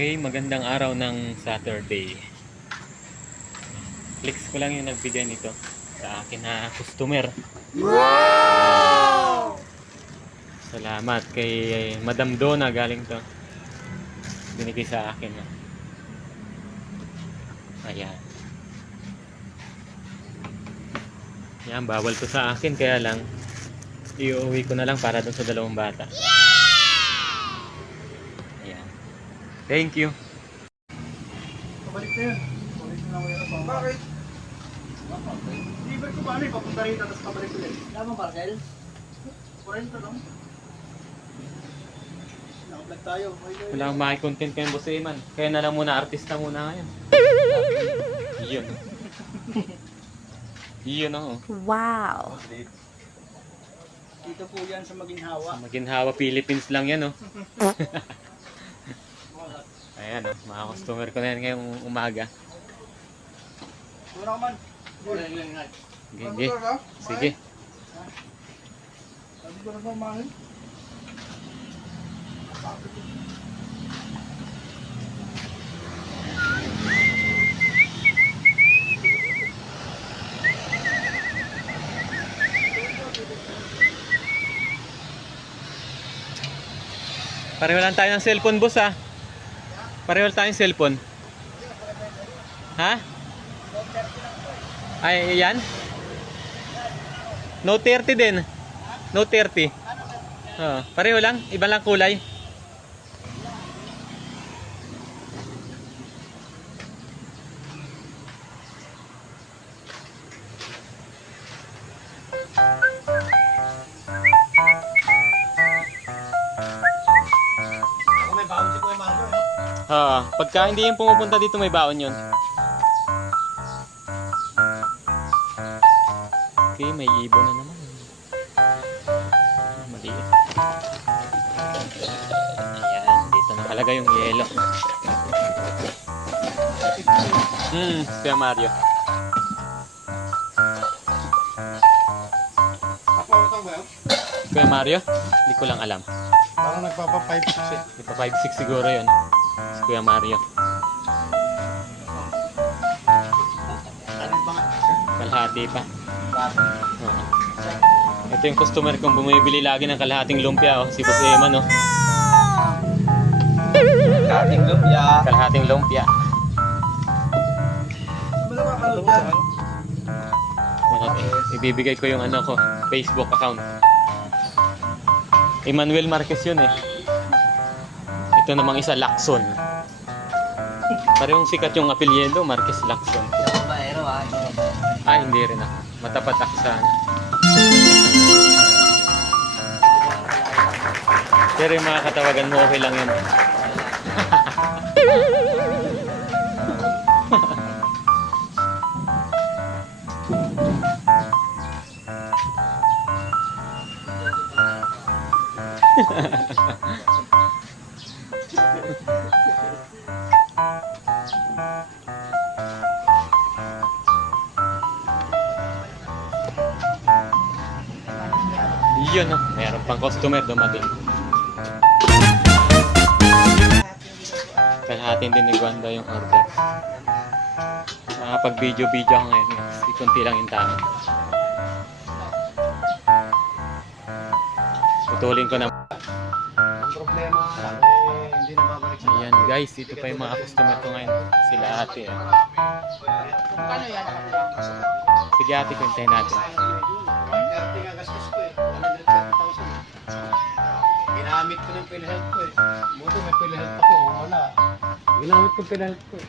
Okay, magandang araw ng Saturday. Flex ko lang yung nagbigay nito sa akin na customer. Wow! Salamat kay Madam Donna, galing to. Binigay sa akin. Ayan. Yan, bawal to sa akin, kaya lang iuwi ko na lang para dun sa dalawang bata. Ayan. Thank you. Pabalik na yun. Pabalik na lang yun. Bakit? Libre ko ba ano eh? Papunta rito tapos pabalik ulit. Wala mong parcel? 40 lang. Naka-vlog tayo. Wala akong maki-content kayo, Boss Eman. Kaya na lang muna, artista muna ngayon. Yun. Yun ako. Wow. Dito po yan sa Maginhawa. Maginhawa, Philippines lang yan, oh. Ayan, oh. Mga customer ko na yan ngayong umaga. Muna ka man. Sige. Sige. Sabi ko na ba mahal? Pareho lang tayo ng cellphone, boss, ha? Pareho lang tayong cellphone. Ha? Ay, yan? Note 30 din. Note 30. Pareho lang, iba lang kulay. May baon si Kuya Mario, no? Pagka hindi yung pumupunta dito, may baon yun. Okay, may ibon na naman. Maliit. Ayan, dito nakalagay yung yelo. Kuya Mario. Ako ito ba yun? Kuya Mario? Hindi ko lang alam. Parang nagpapa 5-6 eh. Di pa 5-6 siguro yun. Si Kuya Mario. Ano ba nga? Kalahati pa. Oo. Ito yung customer kong bumibili lagi ng kalahating lumpia, oh. Si Boss Eman, oh. Kating lumpia. Kalahating lumpia. Ano ba nakakalood yan? Ibibigay ko yung ano ko, Facebook account. Emmanuel Marquez yun, eh. Ito namang isa, Lacson. Parehong sikat yung apelyido, Marquez Lacson. Baero ah. Ah, hindi rin ako. Matapat ako sa ano. Pero yung mga katawagan mo, okay lang yun. Yun, oh. Meron pang customer dumating. Kalahatin din ni Gwanda yung order. Nakapag-video-video ako ngayon. Kunti lang yung tao. Putulin ko na. Ang problema, hindi na babalik sa Ayan guys, ito pa yung mga customer ko ngayon. Sila ate. Paano yan? Sige ate, kwentahin natin. 30 nga gastos ko eh. 130,000. Ginamit ko ng PhilHealth ko eh. Buti may PhilHealth ako, wala. Ginamit ko PhilHealth ko eh.